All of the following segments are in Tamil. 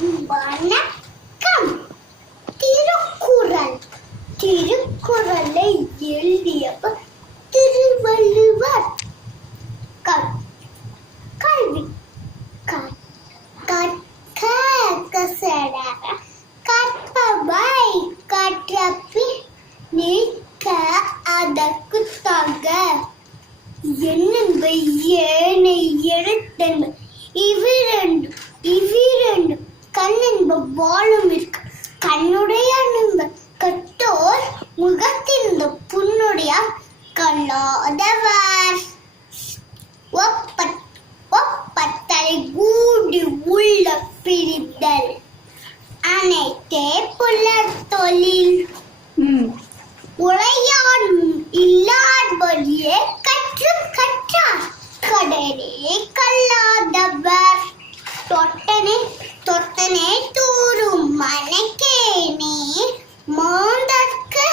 வணக்கம். திருக்குறள். திருக்குறளை எழுதியவர் திருவள்ளுவர். கல்வி கற்க கசடற கற்பவை கற்றபின் நிற்க அதற்கு தக என்னென்ப ஏனை எழுத்தென்ப இவ்விரண்டு கண்ணென்ப வாழும் இருக்க கண்ணுடைய நண்ப கட்டோர் முகத்திருந்த புண்ணுடையார் கல்லாதவர் ஒப்பத்தலை கூடி உள்ள பிரித்தல் அனைத்தே புலர் தொழில் உரையான் இல்லாதபடியே கற்றார் கடனே கல்லாதவர் தொட்டனே தூரும் மனக்கேனே மாந்தற்கு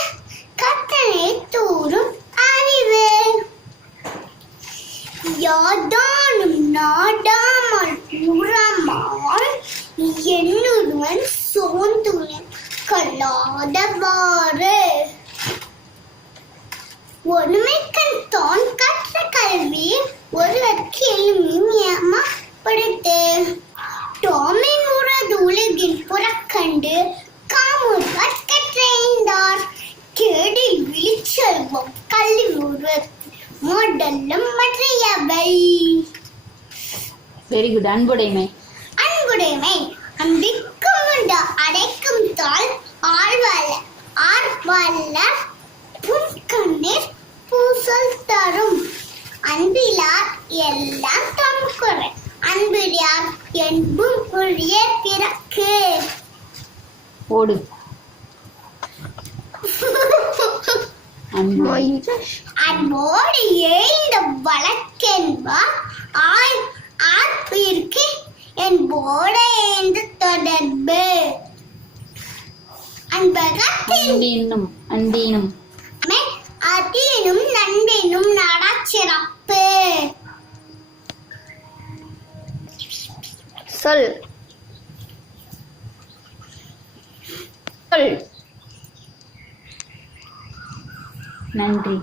கட்டனை தூரும் அறிவே யாதானும் நாடாமல் உறமால் என்னுடன் சோந்துடன் கல்லாதவாறு ஒருமைக்கண் தான் கற்ற கல்வி ஒருவருக்கு எளிமையாமப்படுத்து டோமை முறது உலகின் புறக்கண்டு காமுறுவர் கற்றைந்தார் கேடில் விழிச்செல்வம் கல்வி உருவத்து மோடலும் மற்றையவை. Very good. அன்புடைமை அன்பிக்கும் உண்டு அடைக்கும் தாள் ஆர்வல்ல புன்கண்ணீர் பூசல் தரும் அன்பிலார் எல்லாம் தமக்குறை அன்பிலார் என்பும் புரிய பிறக்கு. ஓடு. அன்போடு எழுந்த வழக்கென்பார் ஆர்ப்பிற்கு என்போடு எழுந்த தொடர்பு அன்பீனும் அதீனும் நண்பினும் நடச்சிறப்பு. சொல். நன்றி.